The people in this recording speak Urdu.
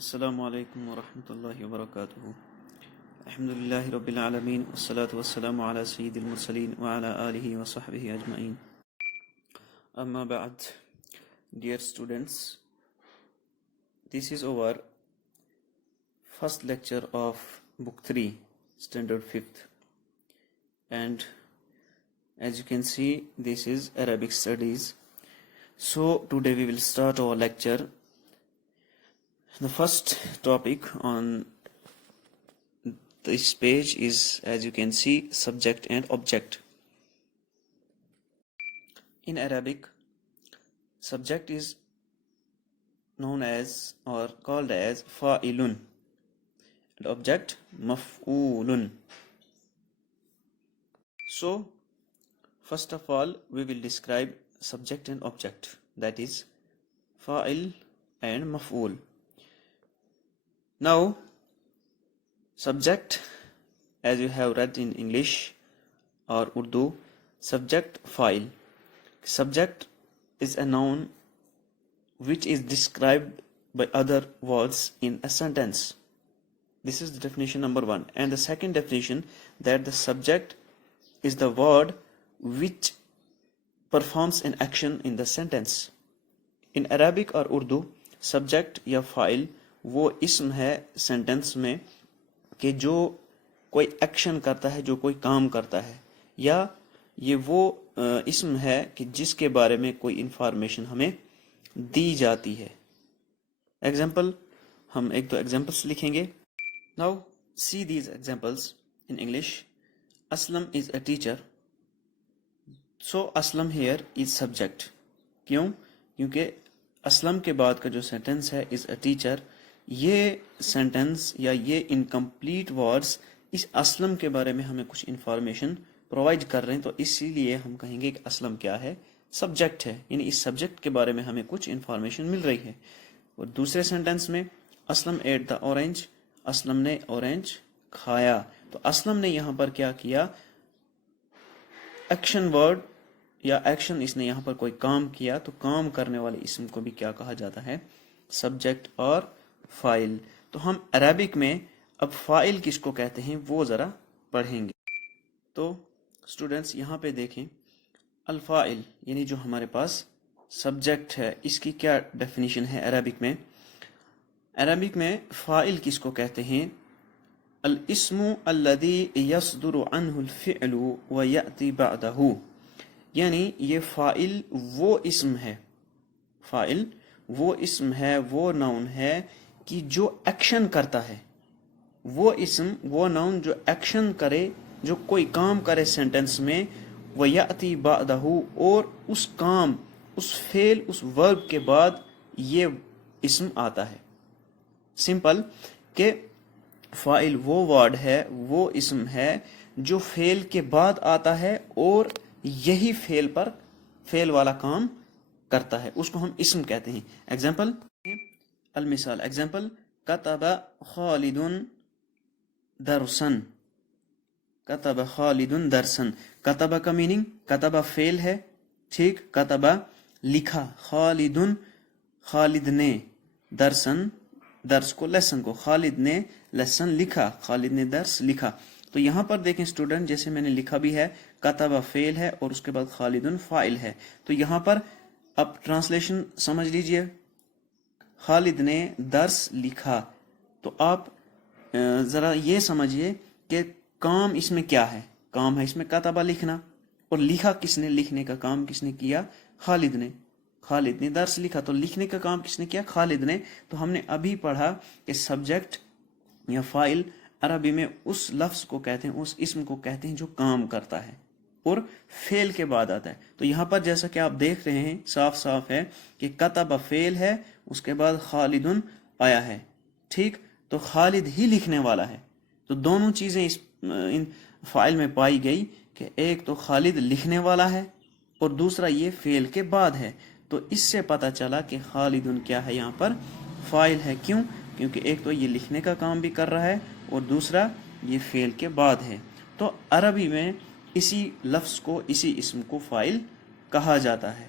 السلام علیکم ورحمۃ اللہ وبرکاتہ۔ الحمد للہ رب العالمین والصلاة والسلام علی سید المرسلین وعلی آلہ وصحبہ اجمعین۔ اما بعد، dear students, this is our first lecture of book 3, standard 5th, and as you can see, this is Arabic studies. So today we will start our lecture. The first topic on this page is, as you can see, subject and object. In Arabic, subject is known as or called as fa'ilun and object maf'ulun. So first of all, we will describe subject and object, that is fa'il and maf'ul. Now, subject, as you have read in English or Urdu, subject fa'il. Subject is a noun which is described by other words in a sentence. This is the definition number 1. And the second definition, that the subject is the word which performs an action in the sentence. In Arabic or Urdu, subject یا fa'il وہ اسم ہے سینٹنس میں کہ جو کوئی ایکشن کرتا ہے، جو کوئی کام کرتا ہے، یا یہ وہ اسم ہے کہ جس کے بارے میں کوئی انفارمیشن ہمیں دی جاتی ہے۔ ایگزامپل، ہم ایک دو ایگزامپلس لکھیں گے۔ Now see these examples in English. Aslam is a teacher, so Aslam here is subject. کیوں؟ کیونکہ اسلم کے بعد کا جو سینٹنس ہے از اے ٹیچر، یہ سینٹنس یا یہ انکمپلیٹ ورڈز اس اسلم کے بارے میں ہمیں کچھ انفارمیشن پرووائڈ کر رہے ہیں، تو اسی لیے ہم کہیں گے کہ اسلم کیا ہے؟ سبجیکٹ ہے، یعنی اس سبجیکٹ کے بارے میں ہمیں کچھ انفارمیشن مل رہی ہے۔ اور دوسرے سینٹنس میں Aslam ate the orange, Aslam نے اورنج کھایا، تو اسلم نے یہاں پر کیا کیا؟ ایکشن ورڈ یا ایکشن، اس نے یہاں پر کوئی کام کیا، تو کام کرنے والے اسم کو بھی کیا کہا جاتا ہے؟ سبجیکٹ اور فائل۔ تو ہم عربک میں اب فائل کس کو کہتے ہیں وہ ذرا پڑھیں گے۔ تو اسٹوڈنٹس یہاں پہ دیکھیں، الفائل یعنی جو ہمارے پاس سبجیکٹ ہے، اس کی کیا ڈیفینیشن ہے عربک میں؟ عربک میں فائل کس کو کہتے ہیں؟ الاسم الذي يصدر عنه الفعل ويأتي بعده، یعنی یہ فائل وہ اسم ہے، فائل وہ اسم ہے، وہ ناؤن ہے کہ جو ایکشن کرتا ہے، وہ اسم وہ ناؤن جو ایکشن کرے، جو کوئی کام کرے سینٹنس میں، وَيَأْتِي بَعْدَهُ، اور اس کام، اس فعل، اس ورب کے بعد یہ اسم آتا ہے۔ سمپل کہ فائل وہ ورڈ ہے، وہ اسم ہے جو فعل کے بعد آتا ہے اور یہی فعل پر فعل والا کام کرتا ہے، اس کو ہم اسم کہتے ہیں۔ ایگزامپل، المثال، ایگزامپل، کتب خالد درسن، کتب خالد درسن۔ کتب کا میننگ، کتب فعل ہے، ٹھیک، کتب لکھا، خالد خالد نے، درسن درس کو، لیسن کو، خالد نے لیسن لکھا، خالد نے درس لکھا۔ تو یہاں پر دیکھیں اسٹوڈنٹ، جیسے میں نے لکھا بھی ہے، کتب فعل ہے اور اس کے بعد خالد فاعل ہے، تو یہاں پر اب ٹرانسلیشن سمجھ لیجئے، خالد نے درس لکھا، تو آپ ذرا یہ سمجھیے کہ کام اس میں کیا ہے؟ کام ہے اس میں کتبہ لکھنا، اور لکھا کس نے؟ لکھنے کا کام کس نے کیا؟ خالد نے۔ خالد نے درس لکھا، تو لکھنے کا کام کس نے کیا؟ خالد نے۔ تو ہم نے ابھی پڑھا کہ سبجیکٹ یا فائل عربی میں اس لفظ کو کہتے ہیں، اس اسم کو کہتے ہیں جو کام کرتا ہے اور فعل کے بعد آتا ہے۔ تو یہاں پر جیسا کہ آپ دیکھ رہے ہیں، صاف صاف ہے کہ کتب فعل ہے، اس کے بعد خالد آیا ہے، ٹھیک، تو خالد ہی لکھنے والا ہے۔ تو دونوں چیزیں ان فائل میں پائی گئی کہ ایک تو خالد لکھنے والا ہے اور دوسرا یہ فعل کے بعد ہے۔ تو اس سے پتہ چلا کہ خالد کیا ہے؟ یہاں پر فائل ہے۔ کیوں؟ کیونکہ ایک تو یہ لکھنے کا کام بھی کر رہا ہے اور دوسرا یہ فعل کے بعد ہے۔ تو عربی میں اسی لفظ کو، اسی اسم کو فائل کہا جاتا ہے۔